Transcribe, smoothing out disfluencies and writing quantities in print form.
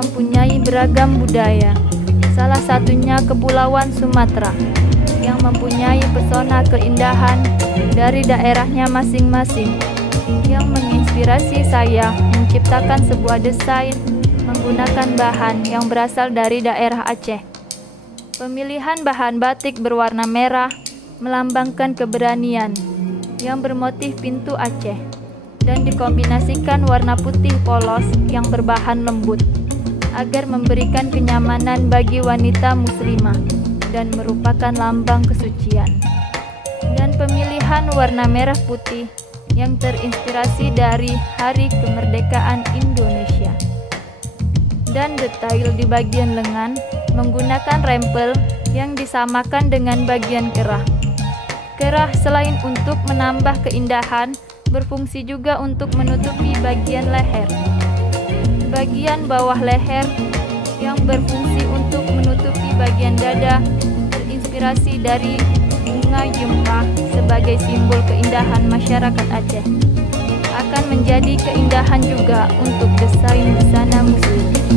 mempunyai beragam budaya, salah satunya Kepulauan Sumatera, yang mempunyai pesona keindahan dari daerahnya masing-masing, yang menginspirasi saya menciptakan sebuah desain menggunakan bahan yang berasal dari daerah Aceh. Pemilihan bahan batik berwarna merah melambangkan keberanian yang bermotif pintu Aceh, dan dikombinasikan warna putih polos yang berbahan lembut agar memberikan kenyamanan bagi wanita muslimah dan merupakan lambang kesucian. Dan pemilihan warna merah putih yang terinspirasi dari Hari Kemerdekaan Indonesia. Dan detail di bagian lengan menggunakan rempel yang disamakan dengan bagian kerah. Kerah selain untuk menambah keindahan, berfungsi juga untuk menutupi bagian leher. Bagian bawah leher yang berfungsi untuk menutupi bagian dada terinspirasi dari bunga yumpah sebagai simbol keindahan masyarakat Aceh. Akan menjadi keindahan juga untuk desain busana muslim.